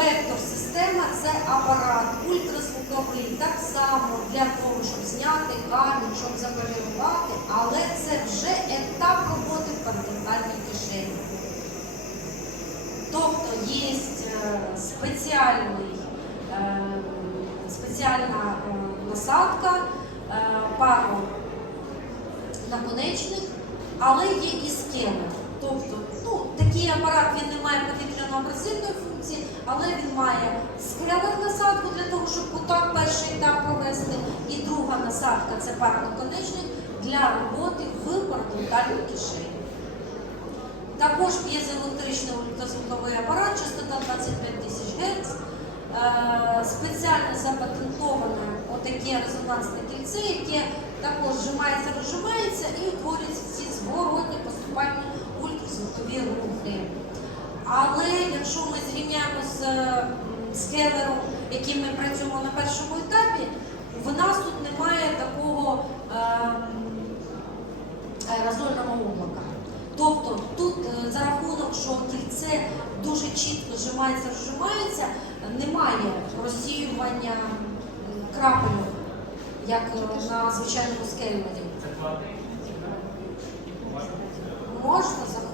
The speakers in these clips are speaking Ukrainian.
Вектор-система це апарат ультразвуковий, так само для того, щоб зняти камінь, щоб заполірувати, але це вже етап роботи в континентальній кишені. Тобто є спеціальний, е, спеціальна е, насадка, е, пару наконечник, але є і скенер. Тобто, ну, такий апарат він не має повітряно-абразивної функції, але він має скенер насадку для того, щоб отак перший етап провести. І друга насадка це паронаконечник для роботи в парадонтальній кишені. Також п'єзоелектричний ультразвуковий апарат, частота 25 тисяч Гц. Е, Спеціально запатентоване отаке резонансне кільце, яке також зжимається, розжимається і утворюються ці зворотні поступальні ультразвукові рухи. Але якщо ми зрівняємо з скелером, яким ми працюємо на першому етапі, в нас тут немає такого ем, аерозольного облака. Тобто тут е, за рахунок, що кільце дуже чітко зжимається, розжимається, немає розсіювання крапель, як е, на звичайному скелері. Можна. Е,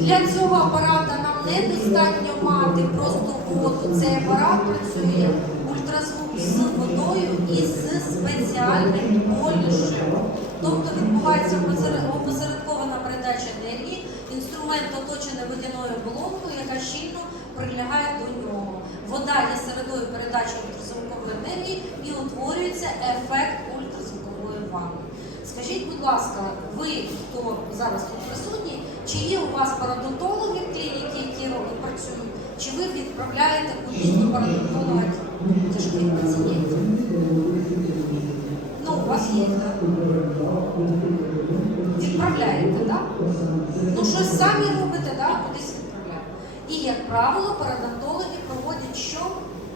Для цього апарата нам недостатньо мати просто воду. Цей апарат працює ультразвук з водою і з спеціальним полішем. Тобто відбувається опосередкована передача енергії. Інструмент оточений водяною оболонкою, яка щільно прилягає до нього. Вода є середою передачі ультразвукової енергії і утворюється ефект. Скажіть, будь ласка, ви, хто зараз тут присутній, чи є у вас парадонтологи в клініці, які працюють, чи ви відправляєте кудись парадонтолога тяжких пацієнтів? Ну, у вас є, так? Відправляєте, так? Ну, щось самі робите, так? Кудись відправляєте. І, як правило, парадонтологи проводять що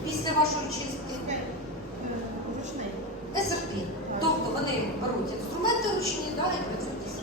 після вашої чистки? СРП. Тобто вони беруть інструменти ручні да, і із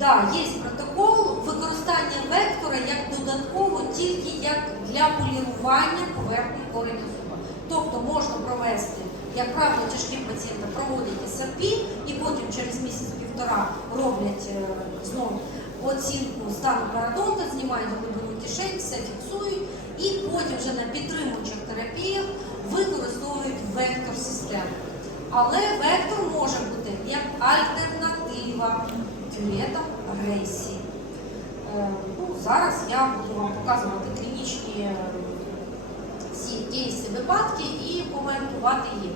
Да, є протокол використання вектора як додатково тільки як для полірування поверхні кореня зуба. Тобто можна провести, як правило, тяжкі пацієнти проводять СРП і потім через місяць-півтора роблять е, знову оцінку стану парадонта, знімають глибину кишень, все фіксують, і потім вже на підтримуючих терапіях використовують вектор системи. Але вектор може бути як альтернатива тюретам агресії. Е, ну, зараз я буду вам показувати клінічні е, всі кейси випадки і коментувати їх.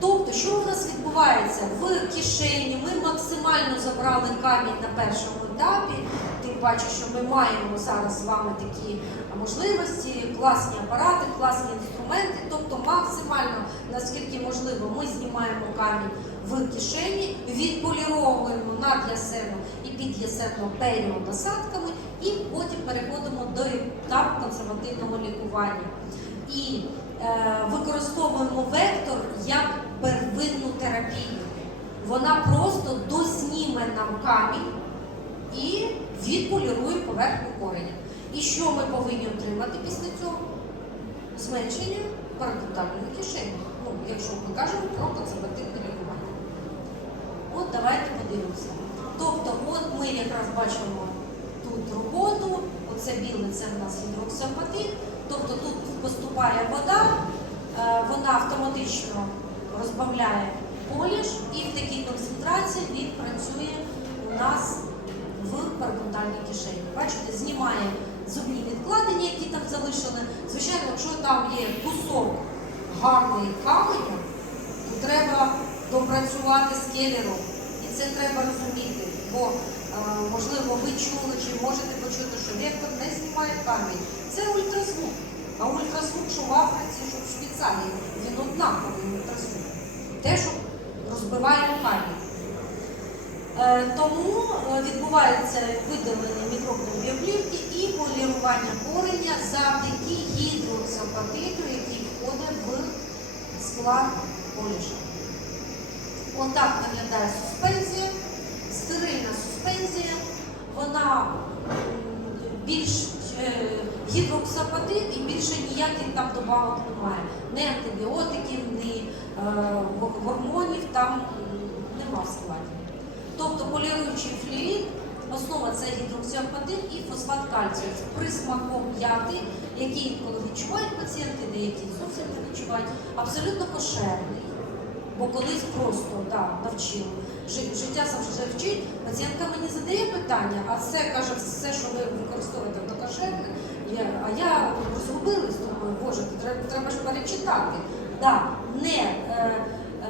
Тобто, що у нас відбувається? В кишені ми максимально забрали камінь на першому етапі. Тим паче, що ми маємо зараз з вами такі можливості, класні апарати, класні інструменти. Тобто, максимально, наскільки можливо, ми знімаємо камінь в кишені, відполіровуємо над ясеном і під ясеном періонасадками, і потім переходимо до етапу консервативного лікування. І е, використовуємо вектор як первинну терапію. Вона просто дозніме нам камінь і відполірує поверхню кореня. І що ми повинні отримати після цього? Зменшення парадонтальної кишені. Ну, якщо ми кажемо про консервативне лікування. От давайте подивимося. Тобто, от ми якраз бачимо тут роботу, оце біле це в нас гідроксапатит. Тобто тут поступає вода, е, вона автоматично розбавляє поліж і в такій концентрації він працює у нас в парадонтальній кишені. Бачите, знімає зубні відкладення, які там залишили. Звичайно, якщо там є кусок гарної каменю, то треба допрацювати з келером. І це треба розуміти. Бо, е, можливо, ви чули чи можете почути, що вектор не знімає камінь. Це ультразвук. А ультразвук, що в Африці, що в Швейцарії, він однаковий ультразвук. Те, що розбиває камінь. Е, Тому е, відбувається видалення мікробної біоплівки і полірування кореня завдяки гідроксапатиту, який входить в склад поліша. Отак виглядає суспензія, стерильна суспензія. Вона більш е, гідроксапатит і більше ніяких там добавок немає. Ні антибіотиків, ні е, гормонів там нема в складі. Тобто поліруючий флюїд, основа це гідроксиапатит і фосфат кальцію з присмаком м'яти, який коли відчувають пацієнти, деякі зовсім не відчувають, абсолютно кошерний. Бо колись просто да, навчили. Жи- Життя завжди вчить. Пацієнтка мені задає питання, а це каже, все, що ви використовуєте в кошерне. А я розгубилась, думаю, боже, треба, ж перечитати. Да, не е,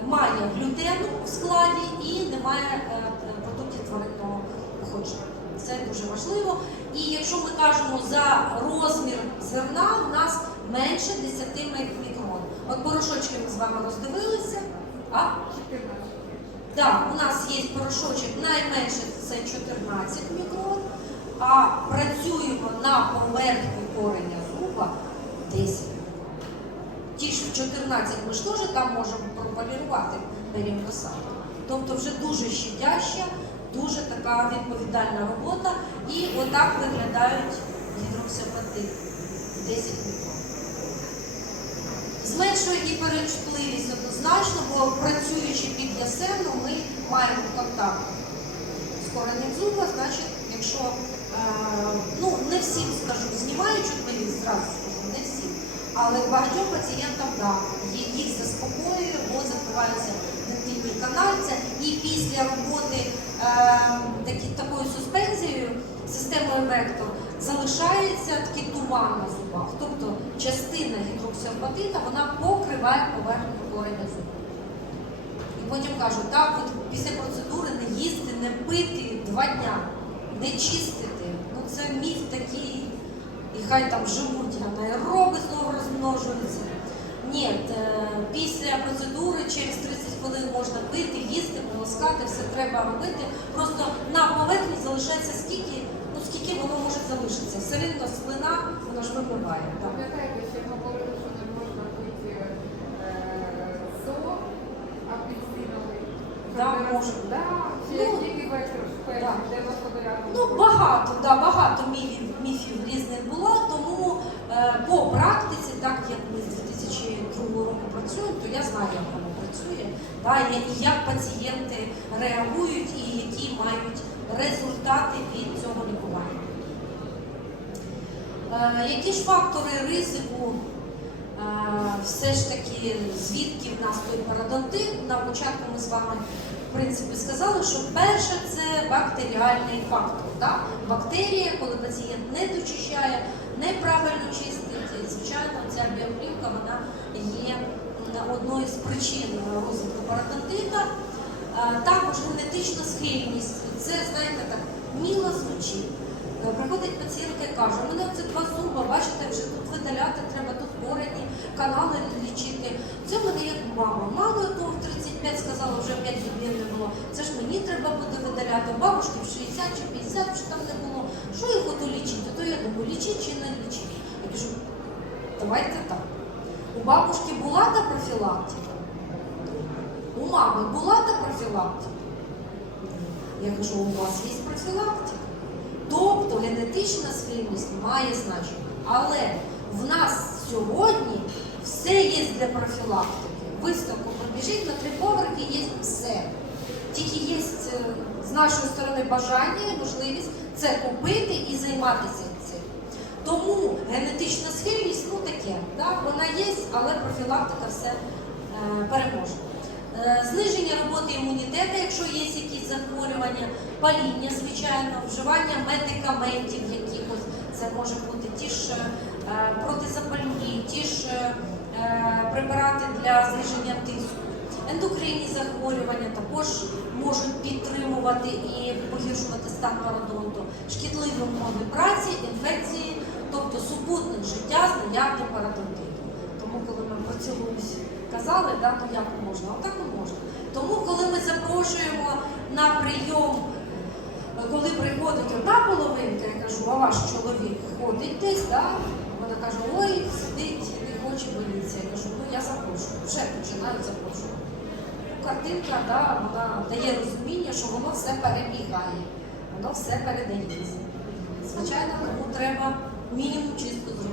має глютену в складі і немає е, продуктів тваринного походження. Це дуже важливо. І якщо ми кажемо за розмір зерна, в нас менше 10 мікрон. От порошочки ми з вами роздивилися. А? 14. Так, у нас є порошочок найменше це 14 мікрон, а працюємо на поверхні кореня зуба 10 мікрон. Ті ж в 14 ми ж теж там можемо прополірувати періодосадку. Тобто вже дуже щадяща, дуже така відповідальна робота. І отак виглядають гідроксиапатити 10 мікрон. Зменшує гіперчутливість однозначно, бо працюючи під ясену, ми маємо контакт з коренем зуба, значить, якщо е, ну не всім скажу, знімають чутливість, зразу скажу, не всім. Але багатьом пацієнтам да, їх заспокоює, бо закриваються дентильні канальця, і після роботи е, такі, такою суспензією системою вектор залишається такий туман зубах. Тобто частина гідроксиапатита вона покриває поверхню зуба. І потім кажуть, так, от після процедури не їсти, не пити два дня, не чистити. Ну це міф такий, і хай там живуть, анаероби знову розмножуються. Ні, е, після процедури через 30 хвилин можна пити, їсти, полоскати, все треба робити. Просто на поверхні залишається скільки воно може залишитися. Слина, вона ж вимиває. Так. Пам'ятаєте, що ми говорили, що не можна пити е, сок? Да. Да, чи Ну, тільки вектор да. де благодаря. Ну, багато, да, багато міфів, міфів різних було, тому е, по практиці, так як ми з 2002 року працюємо, то я знаю, як воно працює, да, і як пацієнти реагують і які мають результати від цього. Е, які ж фактори ризику? Е, все ж таки, звідки в нас той парадонтит? На початку ми з вами в принципі сказали, що перше це бактеріальний фактор. Да? Бактерія, коли пацієнт не дочищає, неправильно чистить, звичайно, ця біоплівка вона є одною з причин розвитку парадонтита. Е, Також генетична схильність. Це, знаєте, так міло звучить. Е, Приходить пацієнтка і каже, у мене це два зуба, бачите, вже тут видаляти треба, тут корені, канали лічити. Це мене як мама. Мама, яку в 35 сказала, вже 5 зубів не було. Це ж мені треба буде видаляти. Бабушки в 60 чи 50 вже там не було. Що я буду лічити? То я думаю, лічить чи не лічить. Я кажу, давайте так. У бабушки була та профілактика? У мами була та профілактика? Я кажу, у вас є профілактика. Тобто генетична схильність має значення. Але в нас сьогодні все є для профілактики. Виставку пробіжіть на три поверхи, є все. Тільки є е, з нашої сторони бажання і можливість це купити і займатися цим. Тому генетична схильність, ну таке, да, вона є, але профілактика все е, переможе. Е, Зниження роботи імунітету, якщо є якісь захворювання, паління, звичайно, вживання медикаментів якихось, це може бути ті ж е, протизапальні, ті ж е, препарати для зниження тиску. Ендокринні захворювання також можуть підтримувати і погіршувати стан парадонту, шкідливі умови праці, інфекції, тобто супутник життя з наявним парадонтитом. Тому, коли ми цілуюсь казали, да, то як можна? Отак не можна. Тому, коли ми запрошуємо на прийом, коли приходить одна половинка, я кажу, а ваш чоловік ходить десь, да? вона каже, ой, сидить, не хоче боїться. Я кажу, ну я запрошую, вже починаю запрошувати. Картинка да, вона дає розуміння, що воно все перебігає, воно все передається. Звичайно, тому треба мінімум чистку зробити.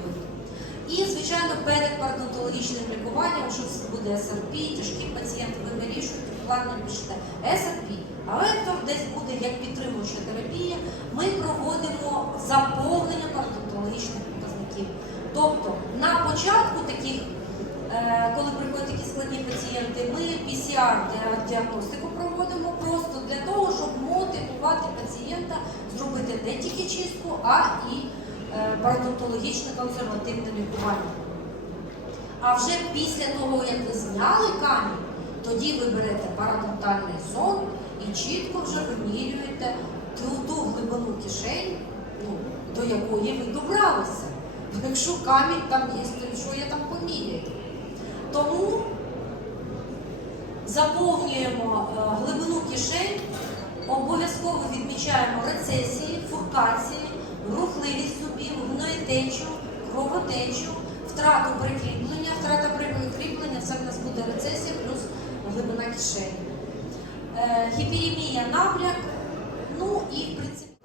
І, звичайно, перед парадонтологічним лікуванням, що це буде СРП, тяжкі пацієнти, ви вирішуєте, план пишете СРП, а вектор десь буде як підтримуюча терапія. Ми проводимо заповнення парадонтологічних показників. Тобто на початку таких, е, коли приходять такі складні пацієнти, ми PCR-діагностику проводимо просто для того, щоб мотивувати пацієнта зробити не тільки чистку, а і е, парадонтологічне консервативне лікування. А вже після того, як ви зняли камінь, тоді ви берете парадонтальний сон і чітко вже вимірюєте ту, ту глибину кишень, ну, до якої ви добралися. Якщо камінь там є, то що я там поміряю? Тому заповнюємо е, глибину кишень, обов'язково відмічаємо рецесії, фуркації, рухливість зубів, гноєтечу, кровотечу, втрату прикріплення, втрата прикріплення, це в нас буде рецесія плюс глибина кишені. Е, Гіперемія набляк, ну і в принципі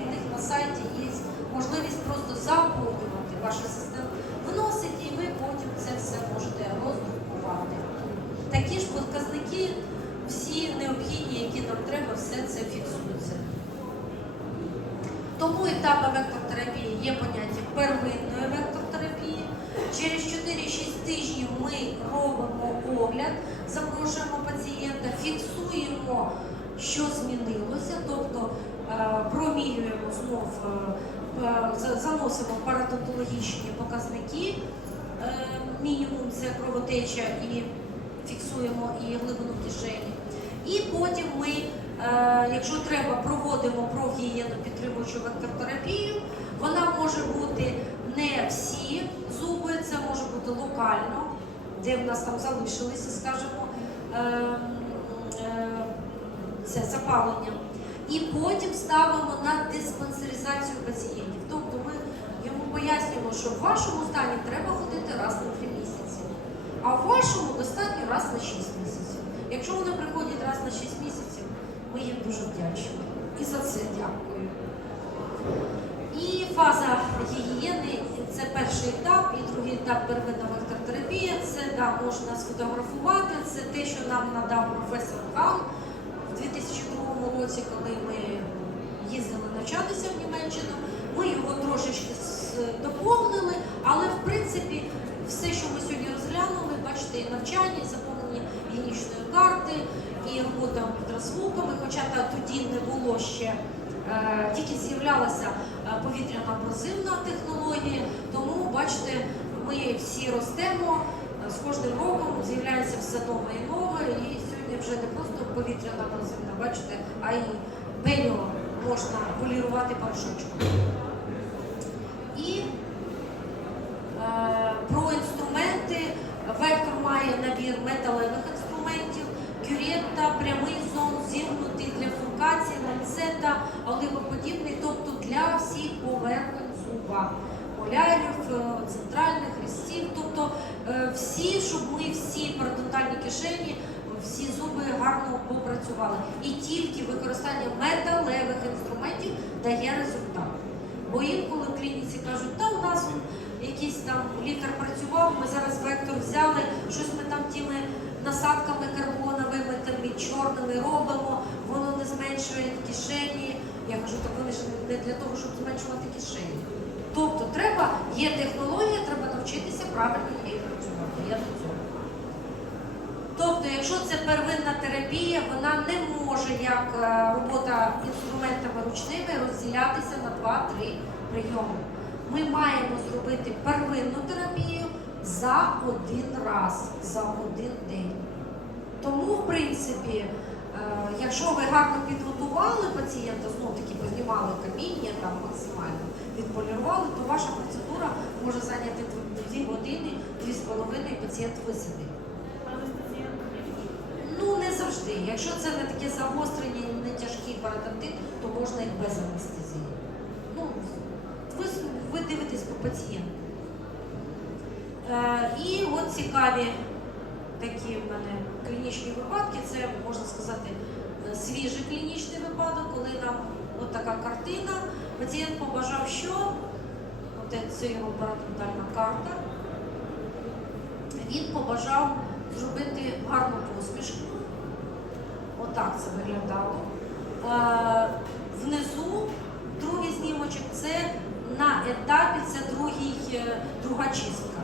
в них на сайті є можливість просто заповнювати вашу систему, вносити, і ви потім це все можете роздрукувати. Такі ж показники, всі необхідні, які нам треба, все це фіксується. Тому етапи вектортерапії є поняття первинної вектортерапії. Через 4-6 тижнів ми робимо огляд, запрошуємо пацієнта, фіксуємо, що змінилося, тобто е, промірюємо знов, е, е, за- заносимо парадонтологічні показники. Мінімум це кровотеча і фіксуємо і глибину кишені. І потім ми, якщо треба, проводимо прогігієну підтримуючу вектортерапію. Вона може бути не всі зуби, це може бути локально, де в нас там залишилися, скажімо, е, е, це запалення. І потім ставимо на диспансеризацію пацієнтів. Тобто ми йому пояснюємо, що в вашому стані треба ходити раз на 3 місяці, а в вашому достатньо раз на 6 місяців. Якщо вони приходять раз на 6 місяців, ми їм дуже вдячні. І за це дякую. І фаза гігієни це перший етап, і другий етап первинна вектортерапія. Це да, можна сфотографувати. Це те, що нам надав професор Кан в 2002 році, коли ми їздили навчатися в Німеччину. Ми його трошечки доповнили, але в принципі все, що ми сьогодні розглянули, бачите, і навчання, і заповнення клінічної карти, і робота ультразвуками, хоча та тоді не було ще. Е, Тільки з'являлася е, повітряна абразивна технологія, тому бачите, ми всі ростемо е, з кожним роком з'являється все нове і нове. І сьогодні вже не просто повітряна абразивна, бачите, а й бельо можна полірувати порошочком. І е, про інструменти. Вектор має набір металевих інструментів, кюретта, прямий оливоподібний, тобто для всіх поверхонь зуба, молярів, е, центральних різців, тобто е, всі, щоб ми всі парадонтальні кишені, всі зуби гарно попрацювали. І тільки використання металевих інструментів дає результат. Бо інколи в клініці кажуть, та у нас якийсь там лікар працював, ми зараз вектор взяли, щось ми там тими насадками карбоновими, тими чорними робимо, воно не зменшує кишені. Я кажу, так вони ж не для того, щоб зменшувати кишені. Тобто треба, є технологія, треба навчитися правильно її працювати. Я до цього. Тобто, якщо це первинна терапія, вона не може, як е, робота інструментами ручними, розділятися на 2-3 прийоми. Ми маємо зробити первинну терапію за один раз, за один день. Тому, в принципі, якщо ви гарно підготували пацієнта, знов таки познімали каміння там максимально, відполірували, то ваша процедура може зайняти 2 години, 2,5 і пацієнт висидить. Ну, не завжди. Якщо це не таке загострені, не тяжкі парадонтит, то можна і без анестезії. Ну, ви, ви дивитесь по пацієнту. Е, і от цікаві такі в мене клінічні випадки. Це можна сказати е, свіжий клінічний випадок, коли нам от така картина. Пацієнт побажав, що от це його парадонтальна карта. Він побажав зробити гарну посмішку. Отак це виглядало. Е, внизу другий знімочок це на етапі, це другий, е, друга чистка.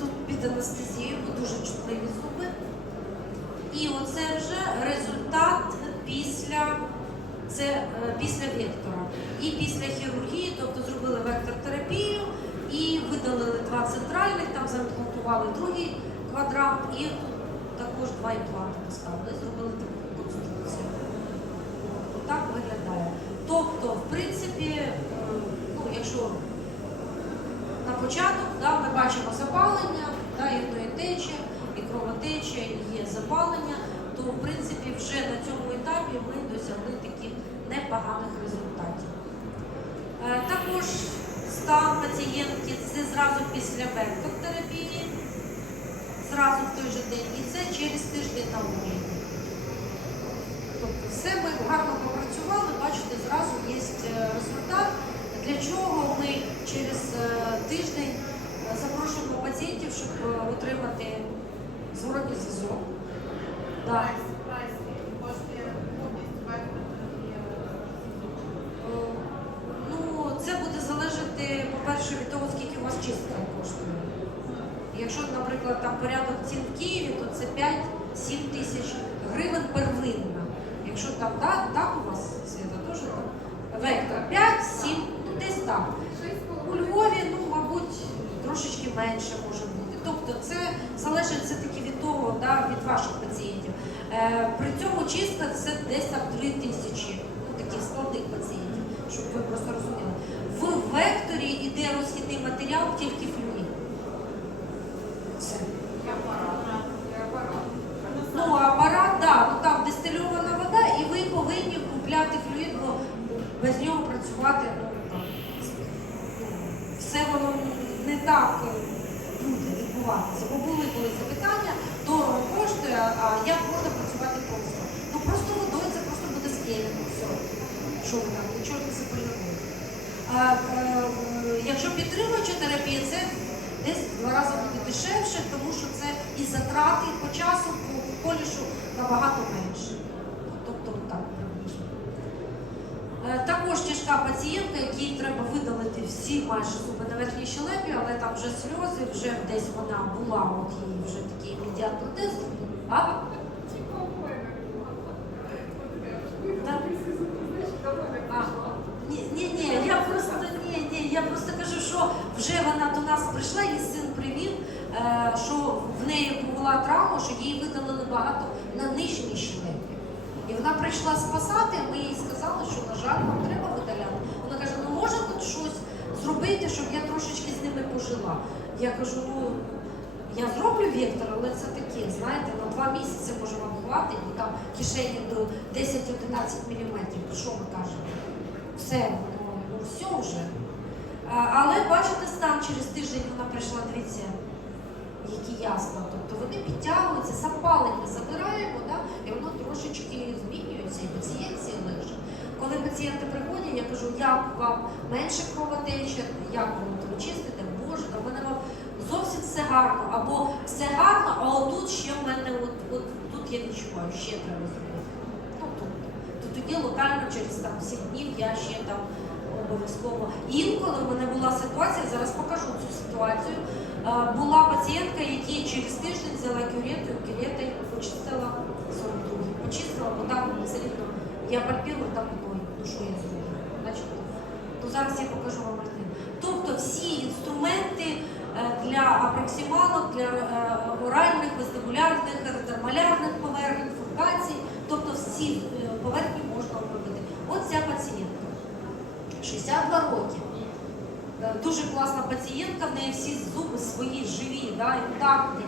Тут під анестезією, дуже чутливі зуби. І оце вже результат після, це, е, після вектора. І після хірургії, тобто зробили вектор-терапію і видалили два центральних, там заімплантували другий квадрант і також два імпланти поставили, зробили таку конструкцію. Так виглядає. Тобто, в принципі, е, ну, якщо на початок да, ми бачимо запалення, да, ірної течі, і кровотеча, і є запалення, то в принципі вже на цьому етапі ми досягли таких непоганих результатів. Е, Також стан пацієнтки це зразу після вектор-терапії, зразу в той же день, і це через тиждень на огляді. Тобто все ми гарно попрацювали, бачите, зразу є е, результат. Для чого ми через е, тиждень запрошуємо пацієнтів, щоб отримати зворотній зв'язок. Да. Прайс, прайс, коштує повністю вектор-терапія. Е, Ну, це буде залежати, по-перше, від того, скільки у вас чистка коштує. Якщо, наприклад, там порядок цін в Києві, то це 5-7 тисяч гривень первинна. Якщо там так, так у вас світа теж вектор 5-7, ну десь так. У. Львові, ну, мабуть, трошечки менше може бути. Тобто це залежить все-таки від того, да, від ваших пацієнтів. Е, при цьому чистка це десь там 3 тисячі ну, таких складних пацієнтів, щоб ви просто розуміли. В векторі йде розхідний матеріал тільки флюїд. Все. І апарат. І апарат. Ну, апарат, да, ну там дистильована вода, і ви повинні купляти флюїд, бо без нього працювати ну, там, все воно не так е, буде відбуватися. Бо були коли запитання, дорого коштує, а як можна працювати просто? Ну просто водою це просто буде скелено, все. Що ви там, нічого не запального. А, е, якщо підтримуюча терапія, це десь в два рази буде дешевше, тому що це і затрати по часу, по колішу набагато менше. Тобто так приблизно. Е, Також тяжка пацієнтка, якій треба видалити всі майже зуби на верхній щелепі, але там вже сльози, вже десь вона була, от її вже такий медіат протез. А? Так. А, ні, ні, я просто ні, ні, я просто кажу, що вже вона до нас прийшла, е, що в неї була травма, що їй видалили багато на нижній щелепі. І вона прийшла спасати, ми їй сказали, що, на жаль, вам треба видаляти. Вона каже, ну може тут щось зробити, щоб я трошечки з ними пожила. Я кажу, ну я зроблю вектор, але це таке, знаєте, на два місяці може вам хватить, бо там кишені до 10-11 мм. Що ми кажемо? Все, ну, ну все вже. Але бачите, стан через тиждень вона прийшла, дивіться, які ясна. Тобто вони підтягуються, запалення забираємо, да, і воно трошечки змінюється, і пацієнтці легше. Коли пацієнти приходять, я кажу, як вам менше кровотечі, як ви чистите, боже, в мене вам зовсім все гарно, або все гарно, а отут ще в мене, от, от тут я відчуваю, ще треба зробити. Ну, тут. То тоді локально через там 7 днів я ще там обов'язково. Інколи в мене була ситуація, зараз покажу цю ситуацію. Е, Була пацієнтка, якій через тиждень взяла кюрету, кюрети почистила 42 Почистила, бо там все рівно я пальпірую, там ой, ну я зроблю. Бачите? Зараз я покажу вам картину. Тобто всі інструменти е, для апроксималок, для е, оральних, вестибулярних, термалярних поверхень, фуркацій, тобто всі поверхні можна обробити. От ця пацієнтка. 62 роки. Е, Дуже класна пацієнтка, в неї всі зуби свої живі, да, інтактні.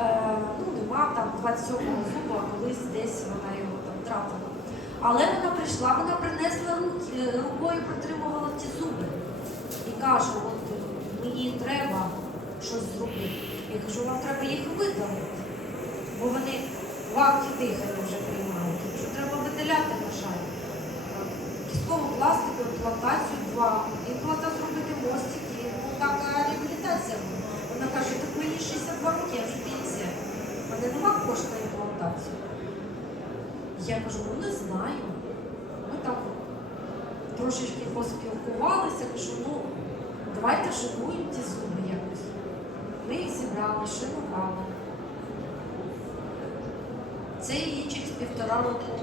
Е, ну, нема там 27-го зуба, колись десь вона його там втратила. Але вона прийшла, вона принесла е, рукою притримувала ті зуби. І каже, от е, мені треба щось зробити. Я кажу, вам треба їх видалити, бо вони в акті дихання вже приймають. Що треба видаляти, на жаль. Кістково пластикову імплантацію два. Імпланта зробити мостики. Ну, така реабілітація. Вона каже, так мені 62 роки, я вже пенсія. У мене нема кошту імплантацію. Я кажу, ну не знаю. Ми там трошечки поспілкувалися, кажу, ну давайте шикуємо ті зуби якось. Ми їх зібрали, шинували. Це її через півтора року.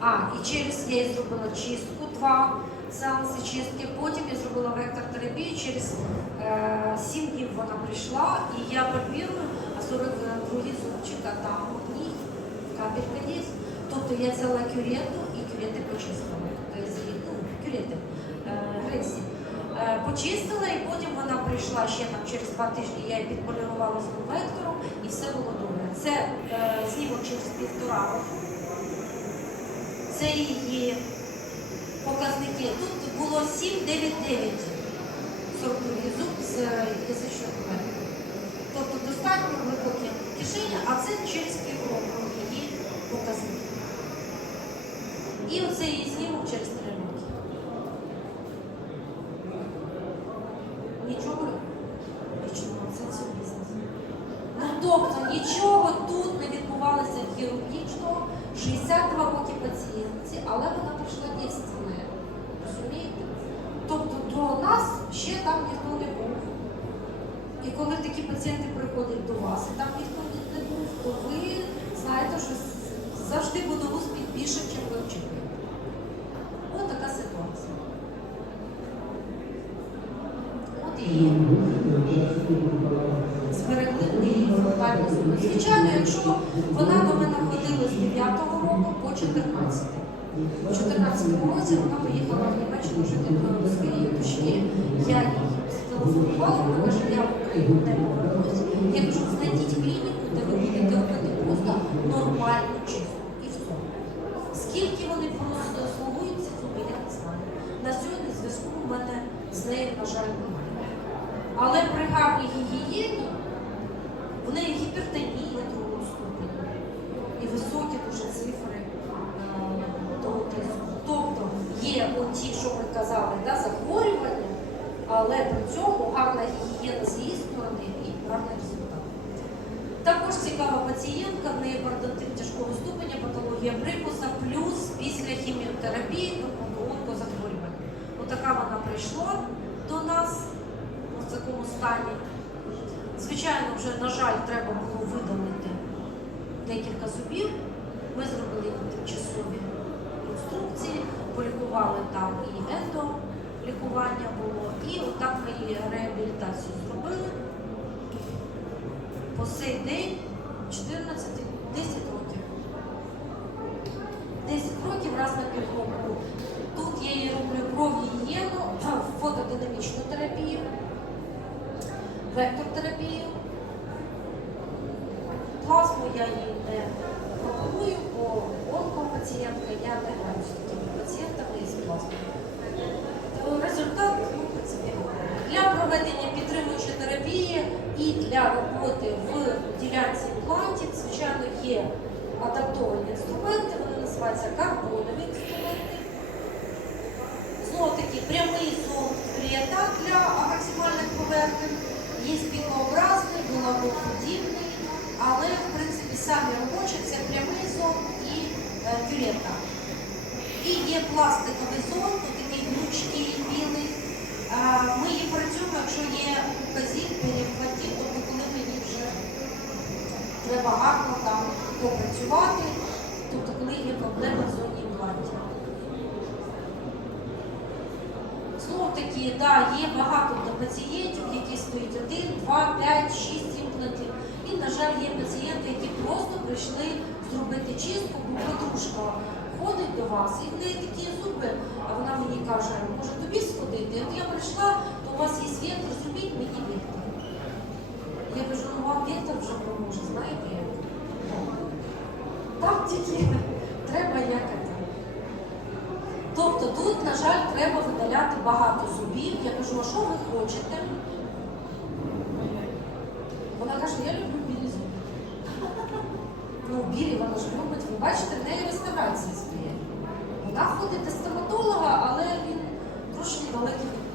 А, і через я їй зробила чистку, два сеанси чистки. Потім я зробила вектор терапію. Через е, 7 днів вона прийшла, і я пальпірую, а 42 зубчик, а там капелька є. Тобто я взяла кюрету і кюрети почистила. Тобто ну, кюрети, е. Е, Почистила і потім вона прийшла ще там через два тижні, я її підполірувала з вектором і все було добре. Це е, знімок через півтора року. Це її показники. Тут було 7, 9, 9 42 зуб з язичного. Тобто достатньо глибокі кишені, а це через півроку її показники. І оце її знімок через 3 роки. Нічого річного, це це бізнес. Ну тобто нічого тут не відбувалося хірургічного. 62 роки пацієнтці, але вона прийшла дійсне. Розумієте? Тобто до нас ще там ніхто не був. І коли такі пацієнти приходять до вас, і там ніхто не був, то ви знаєте, що завжди буде успіх більше, ніж ви очікуєте. Ось така ситуація. От і є. Зберегли ми її фронтальну. Звичайно, якщо вона до мене ходила з 9-го року по 14. У 14-му році вона поїхала в Німеччину жити до своєї дочки. Я їй зателефонувала, вона каже, я в Україну не повернусь. Я кажу, знайдіть клініку, де ви будете робити просто нормальну чистку. Скільки вони просто слугують ці зуби, я не знаю. На сьогодні зв'язку у мене з нею, на жаль, немає. Але при гарній гігієні в неї гіпертонія другого ступеня і високі дуже цифри е, того тиску. Тобто є ті, що ми казали, да, захворювання, але при цьому гарна гігієна з її сторони і гарний результат. Також цікава пацієнтка, в неї пародонтит тяжкого ступеня, патологія прикуса, плюс після хіміотерапії, онкозахворювання. Отака вона прийшла до нас в такому стані. Звичайно, вже, на жаль, треба було видалити декілька зубів. Ми зробили тимчасові конструкції, полікували там і ендолікування було, і отак ми її реабілітацію зробили. По сей день 14, 10 років. 10 років раз на півроку. Тут я їй роблю кров'єну, фотодинамічну терапію, вектор-терапію. Плазму я їй не пропоную, бо онкопацієнтка, я не граю з такими пацієнтами із плазмою. То результат, ну, в принципі, для проведення підтримуючої терапії і для роботи в ділянці імплантів, звичайно, є адаптовані інструменти, вони називаються карбонові інструменти. Знову таки прямий зон клієнта для максимальних поверхень, є пікообразний, булавоподібний, але в принципі самі робочі це прямий зон і е, кюрета. І є пластиковий зон, тут такий гнучкий, білий. А, Ми її працюємо, якщо є указів, перехватів, тобто коли мені вже треба гарно там попрацювати, тобто коли є проблема в зоні імплантів. Знову таки, да, є багато до стоять один, два, п'ять, шість імплантів. І, на жаль, є пацієнти, які просто прийшли зробити чистку, бо подружка ходить до вас, і в неї такі зуби, а вона мені каже, може тобі сходити? От я прийшла, то у вас є вектор, зробіть мені вектор. Я кажу, ну вам вектор вже поможе, знаєте? Так тільки треба як. Тобто тут, на жаль, треба видаляти багато зубів. Я кажу, а що ви хочете? Вона каже, я люблю білі зуби. Ну, білі вона ж любить, ви бачите, в неї реставрації своє. Вона ходить до стоматолога, але він трошки далекий від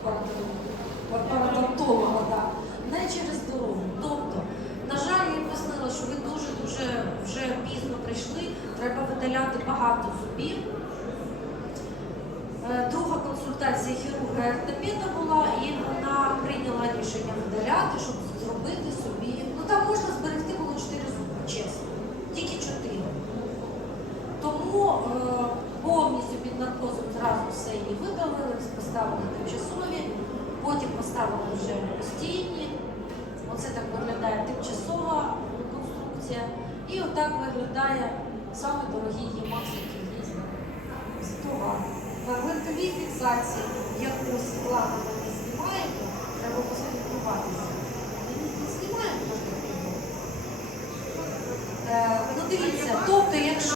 парадонтолога. Да. Не через дорогу. Тобто, на жаль, я пояснила, що ви дуже-дуже вже пізно прийшли, треба видаляти багато зубів. Е, друга консультація хірурга ортопеда була, і вона прийняла рішення видаляти, щоб зробити собі. Поставили тимчасові, потім поставили вже постійні. Оце так виглядає тимчасова конструкція. І отак виглядає саме дорогий ЄМАКС, який є. Товар. Гвинтовій фіксації якусь складу ми не знімаємо, треба Е, Ну дивіться, тобто, якщо